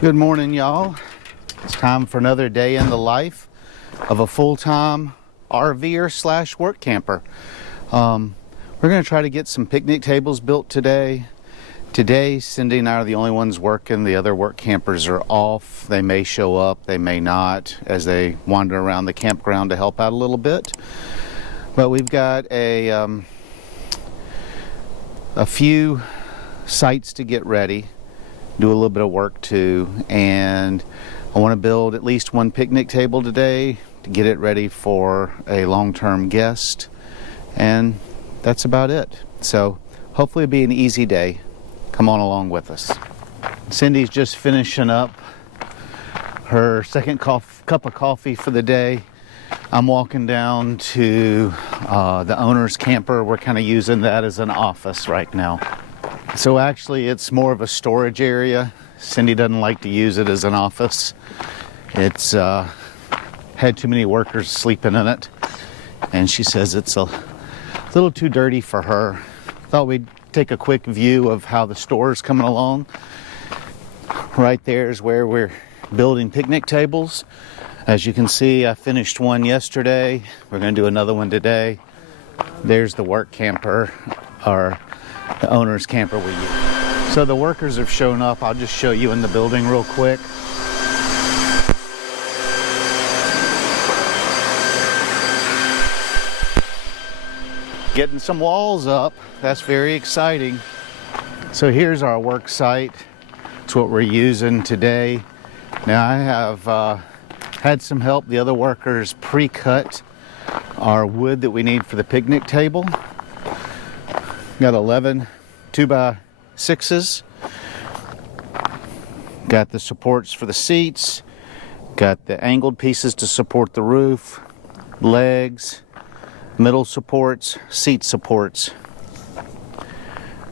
Good morning, y'all. It's time for another day in the life of a full-time RVer slash work camper. We're going to try to get some picnic tables built today. Today, Cindy and I are the only ones working. The other work campers are off. They may show up, they may not, as they wander around the campground to help out a little bit. But we've got a few sites to get ready, do a little bit of work too, and I want to build at least one picnic table today to get it ready for a long-term guest, and that's about it. So hopefully it'll be an easy day. Come on along with us. Cindy's just finishing up her second cup of coffee for the day. I'm walking down to the owner's camper. We're kind of using that as an office right now. So actually it's more of a storage area. Cindy doesn't like to use it as an office. It's had too many workers sleeping in it, and she says it's a little too dirty for her. Thought we'd take a quick view of how the store's coming along. Right there is where we're building picnic tables. As you can see, I finished one yesterday. We're going to do another one today. There's the work camper, or the owner's camper we use. So the workers have shown up. I'll just show you in the building real quick. Getting some walls up. That's very exciting. So here's our work site. It's what we're using today. Now I have had some help. The other workers pre-cut our wood that we need for the picnic table. Got 11 2x6s. Got the supports for the seats. Got the angled pieces to support the roof, legs, middle supports, seat supports.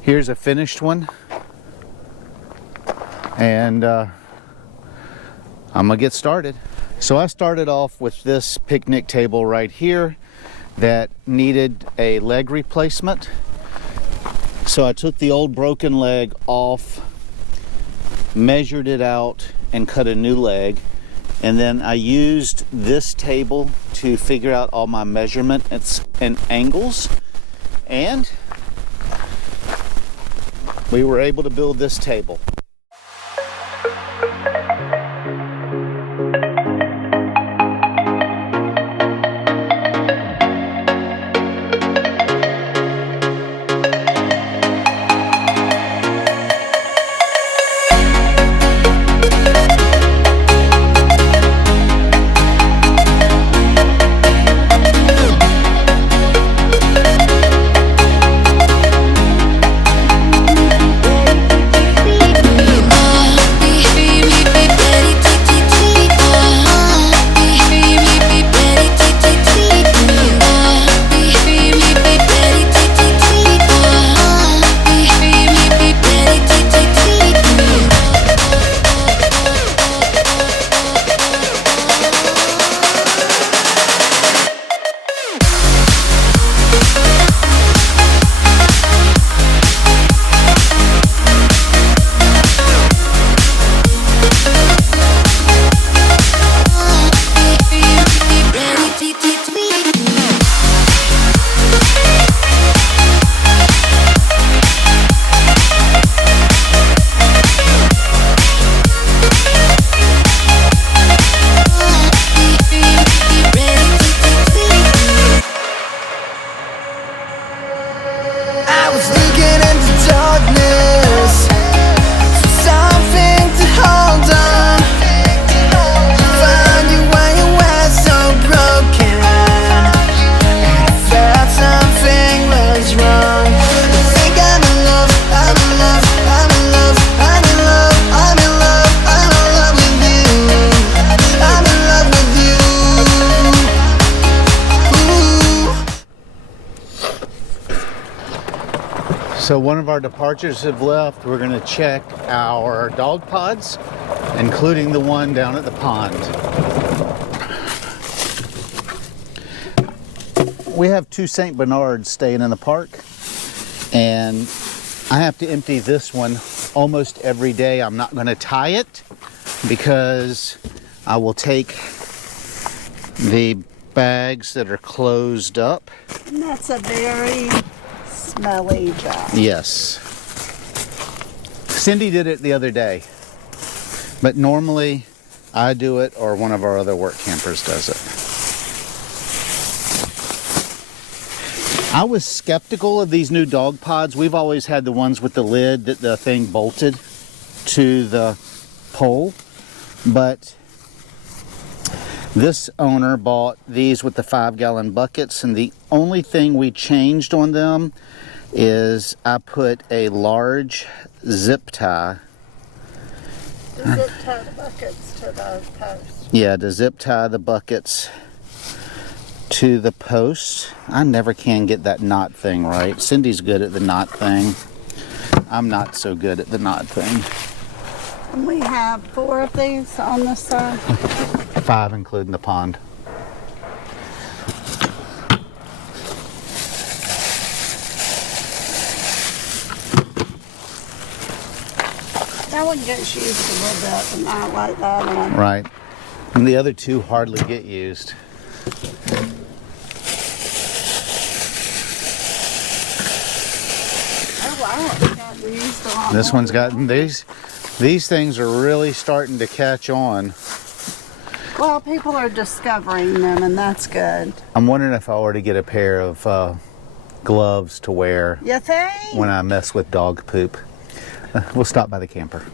Here's a finished one. And I'm gonna get started. So I started off with this picnic table right here that needed a leg replacement. So I took the old broken leg off, measured it out, and cut a new leg. And then I used this table to figure out all my measurements and angles. And we were able to build this table. So one of our departures have left. We're going to check our dog pods, including the one down at the pond. We have two St. Bernards staying in the park, and I have to empty this one almost every day. I'm not going to tie it because I will take the bags that are closed up. And that's a very smelly job. Yes. Cindy did it the other day, but normally I do it or one of our other work campers does it. I was skeptical of these new dog pods. We've always had the ones with the lid that the thing bolted to the pole, but this owner bought these with the 5-gallon buckets, and the only thing we changed on them is I put a large zip tie. To zip tie the buckets to the post. Yeah, to zip tie the buckets to the posts. I never can get that knot thing right. Cindy's good at the knot thing. I'm not so good at the knot thing. And we have 4 of these on the side. 5 including the pond. That one gets used a little bit, but not like that one. Right. And the other 2 hardly get used. Oh wow, it's gotten used a lot. This more. one's gotten these things are really starting to catch on. Well, people are discovering them, and that's good. I'm wondering if I were to get a pair of gloves to wear You think? when I mess with dog poop. We'll stop by the camper.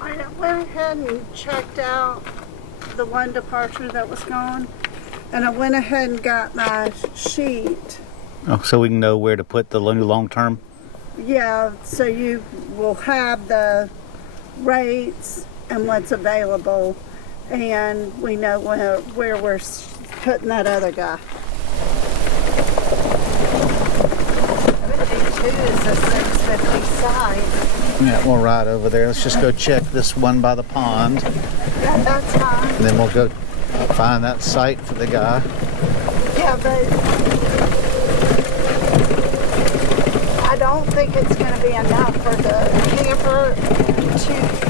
I went ahead and checked out the one departure that was gone, and I went ahead and got my sheet. Oh, so we can know where to put the new long term? Yeah, so you will have the rates and what's available, and we know where we're putting that other guy. 72 is a 650 side. Yeah, we'll ride over there. Let's just go check this one by the pond. Yeah, that's fine. And then we'll go find that site for the guy. Yeah, but I don't think it's going to be enough for the camper to...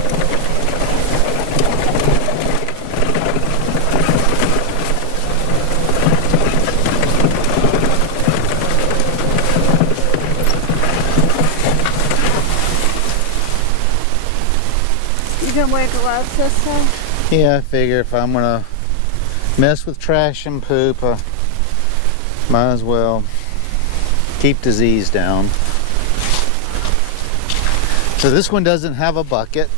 You can wear gloves this time? Yeah, I figure if I'm gonna mess with trash and poop, I might as well keep disease down. So this one doesn't have a bucket.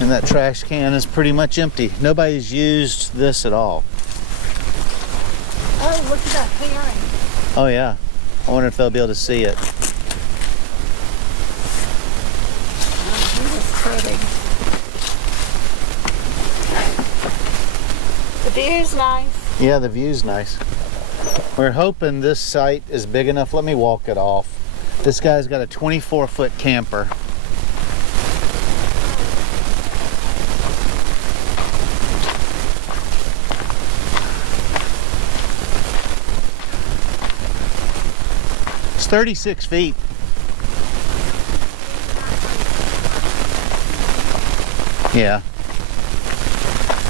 And that trash can is pretty much empty. Nobody's used this at all. Oh, look at that herring. Oh yeah. I wonder if they'll be able to see it. He was pretty. The view's nice. Yeah, the view's nice. We're hoping this site is big enough. Let me walk it off. This guy's got a 24-foot camper. It's 36 feet. Yeah.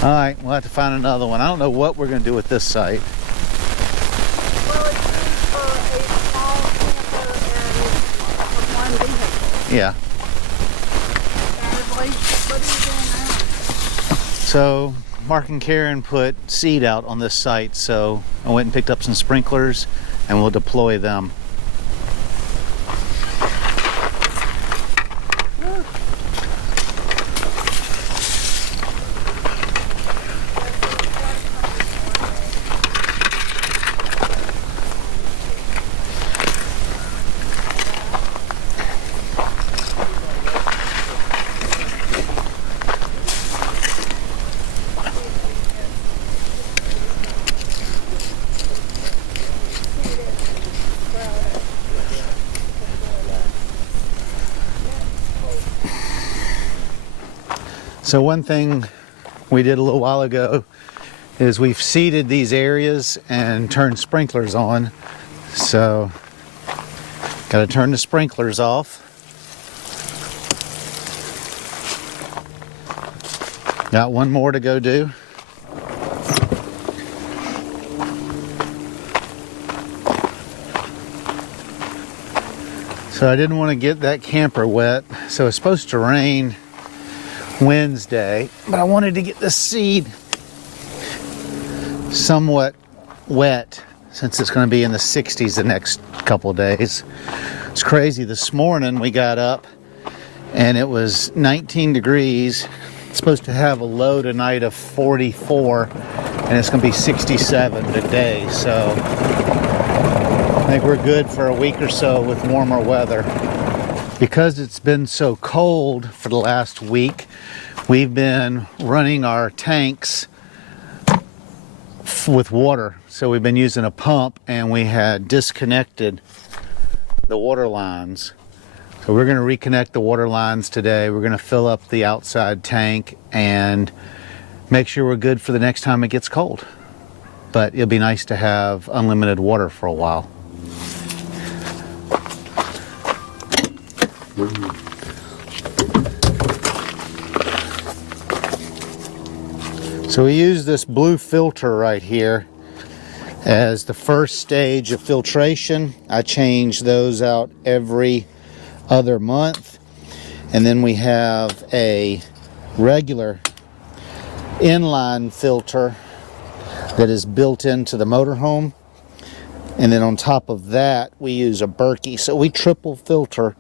All right, we'll have to find another one. I don't know what we're going to do with this site. Well, it's used for a small camper and one vehicle. Yeah. What are you doing now? So Mark and Karen put seed out on this site, so I went and picked up some sprinklers and we'll deploy them. So one thing we did a little while ago is we've seeded these areas and turned sprinklers on. So, got to turn the sprinklers off. Got one more to go do. So I didn't want to get that camper wet. So it's supposed to rain Wednesday, but I wanted to get the seed somewhat wet since it's going to be in the 60s the next couple days. It's crazy. This morning we got up and it was 19 degrees. It's supposed to have a low tonight of 44 and it's going to be 67 today. So I think we're good for a week or so with warmer weather. Because it's been so cold for the last week, we've been running our tanks with water. So we've been using a pump and we had disconnected the water lines. So we're going to reconnect the water lines today. We're going to fill up the outside tank and make sure we're good for the next time it gets cold. But it'll be nice to have unlimited water for a while. So we use this blue filter right here as the first stage of filtration. I change those out every other month. And then we have a regular inline filter that is built into the motorhome. And then on top of that, we use a Berkey. So we triple filter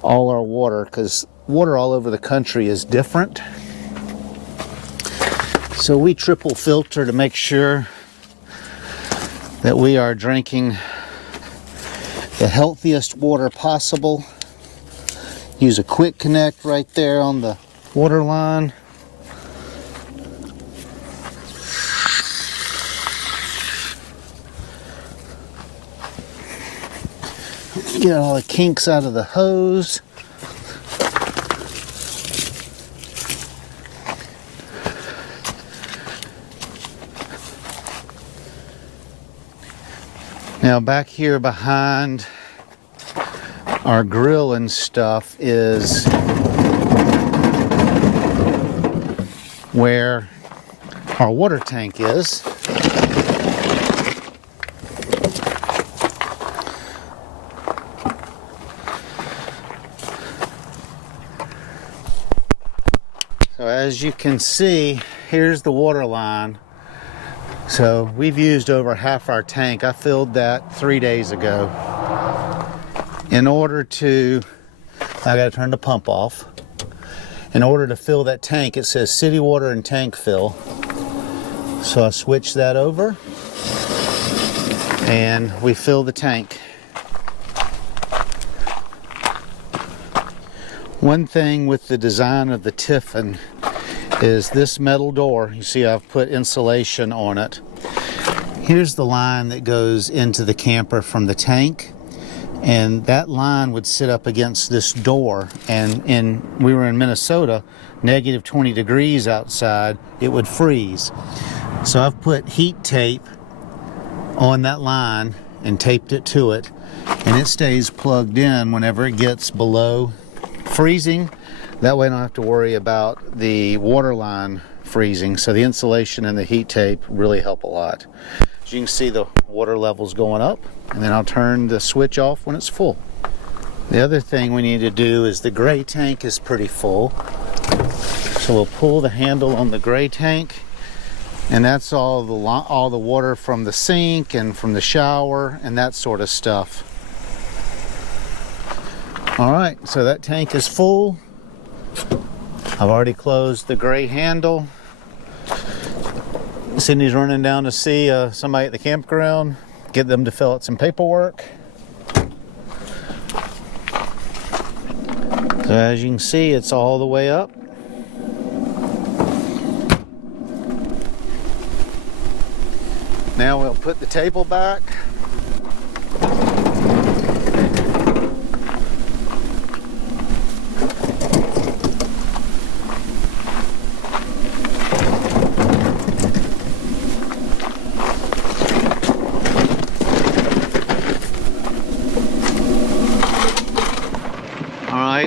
all our water because water all over the country is different. So we triple filter to make sure that we are drinking the healthiest water possible. Use a quick connect right there on the water line. Get all the kinks out of the hose. Now back here behind our grill and stuff is where our water tank is. So as you can see, here's the water line. So we've used over half our tank. I filled that 3 days ago. In order to, I gotta turn the pump off. In order to fill that tank, it says city water and tank fill. So I switch that over and we fill the tank. One thing with the design of the Tiffin is this metal door. You see I've put insulation on it. Here's the line that goes into the camper from the tank, and that line would sit up against this door, and we were in Minnesota, negative 20 degrees outside, it would freeze. So I've put heat tape on that line and taped it to it, and it stays plugged in whenever it gets below freezing. That way I don't have to worry about the water line freezing. So the insulation and the heat tape really help a lot. As you can see, the water level's going up, and then I'll turn the switch off when it's full. The other thing we need to do is the gray tank is pretty full. So we'll pull the handle on the gray tank, and that's all the water from the sink and from the shower and that sort of stuff. All right, so that tank is full. I've already closed the gray handle. Sydney's running down to see somebody at the campground, get them to fill out some paperwork. So as you can see, it's all the way up. Now we'll put the table back.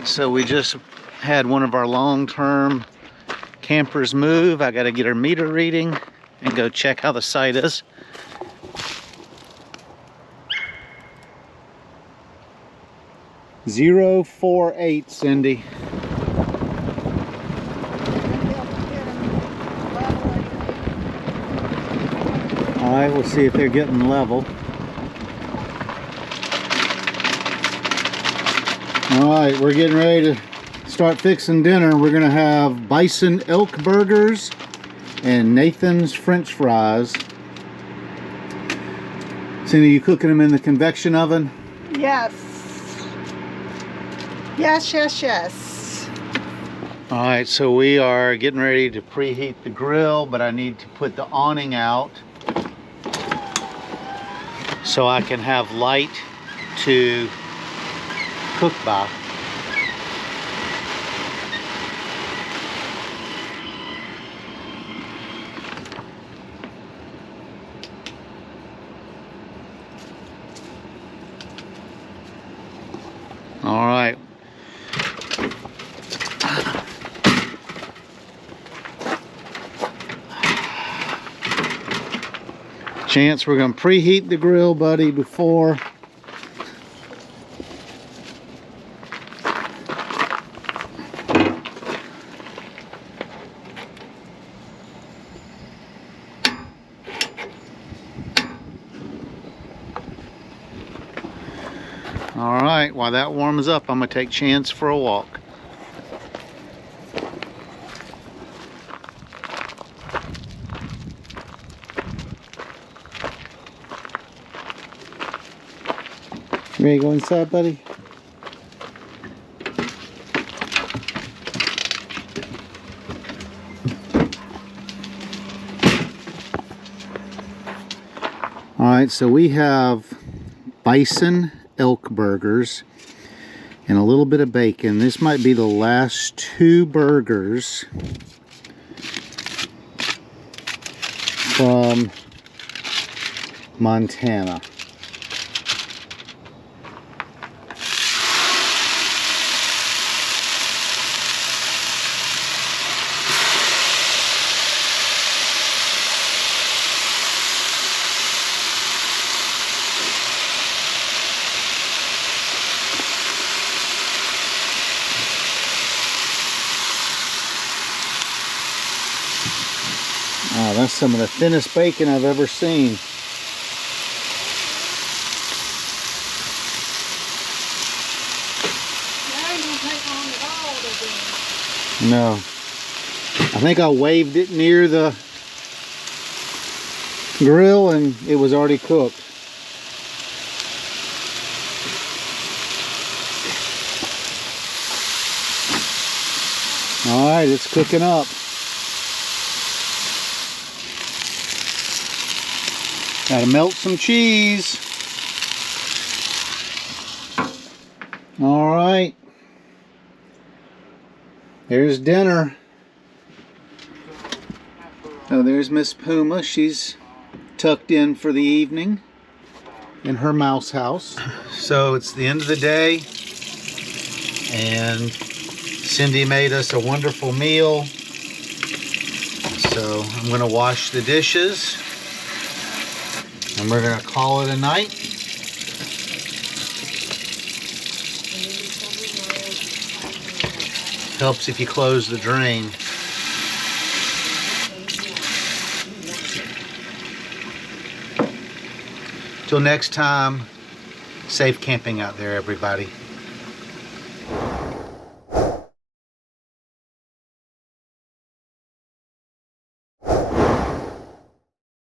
right, so we just had one of our long-term campers move. I got to get her meter reading and go check how the site is. .048, Cindy. All right, we'll see if they're getting level. All right, we're getting ready to start fixing dinner. We're gonna have bison elk burgers and Nathan's French fries. Cindy, you cooking them in the convection oven? Yes. Yes, yes, yes. All right, so we are getting ready to preheat the grill, but I need to put the awning out so I can have light to cook by. All right. Chance, we're going to preheat the grill, buddy, before all right, while that warms up, I'm going to take Chance for a walk. You ready to go inside, buddy? All right, so we have bison elk burgers and a little bit of bacon. This might be the last 2 burgers from Montana. Wow, that's some of the thinnest bacon I've ever seen. No. I think I waved it near the grill and it was already cooked. All right, it's cooking up. Gotta melt some cheese. All right. There's dinner. Oh, there's Miss Puma. She's tucked in for the evening in her mouse house. So it's the end of the day, and Cindy made us a wonderful meal. So I'm gonna wash the dishes and we're gonna call it a night. Helps if you close the drain. Till next time, safe camping out there, everybody.